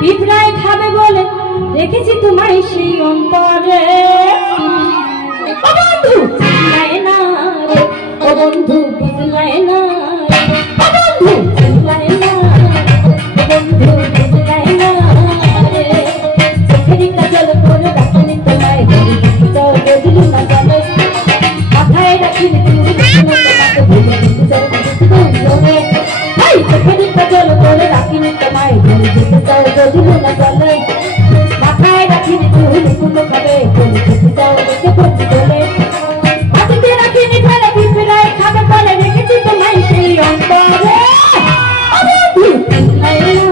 পিঁপড়ায় খাবে বলে রেখেছি তোমায় সেই অন্তরে। ও বন্ধু চিল্লায় না রে, ও বন্ধু বুঝলায় না রে, ও বন্ধু চিল্লায় না রে, ও বন্ধু বুঝলায় না রে। চোখেরই কাজল করে রাখিনি তোমায়, যাও বদলু না জানো, মাথায় রাখিনি তুমি তোমাকে ভুলে যেতে চাও রে। ভাই চোখেরই কাজল করে রাখিনি তোমায়, যেতে চাও বদলু না জানো, মাথায় রাখিনি তুমি কোনো খাবে বলে যেতে চাও দেখে বলছি বলে। হাতিতে রাখিনি ফেলে পিঁপড়ায় খাবে বলে রেখেছি তোমায় সেই অন্তরে। ও বন্ধু চিল্লায় না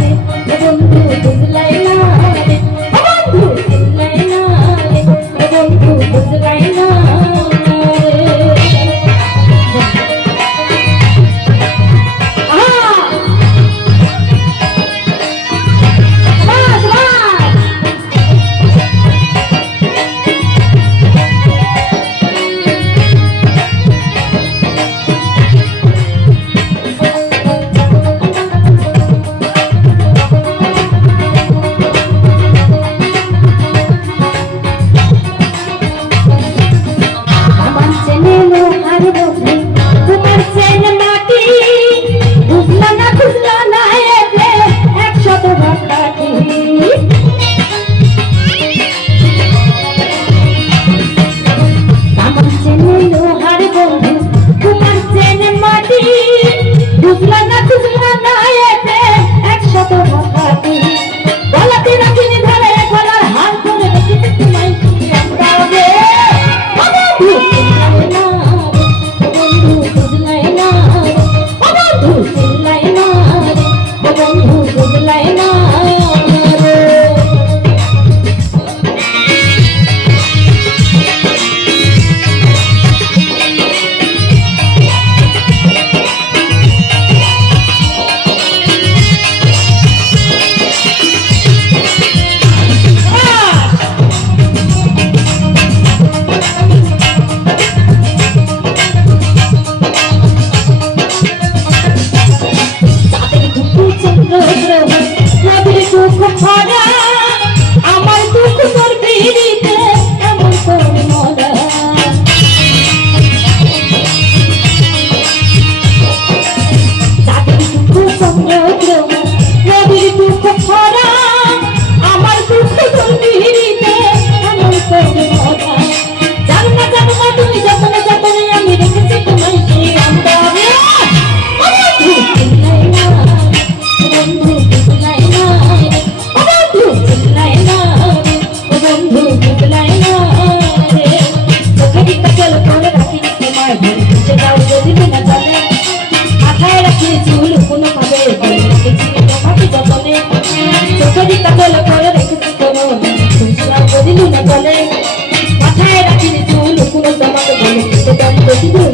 রে, ও বন্ধু বুঝলায় না রে, ও বন্ধু চিল্লায় না রে, ও বন্ধু বুঝলায় না রে। মাথায় রাখিনি চুল কোনো তোমাকে বলে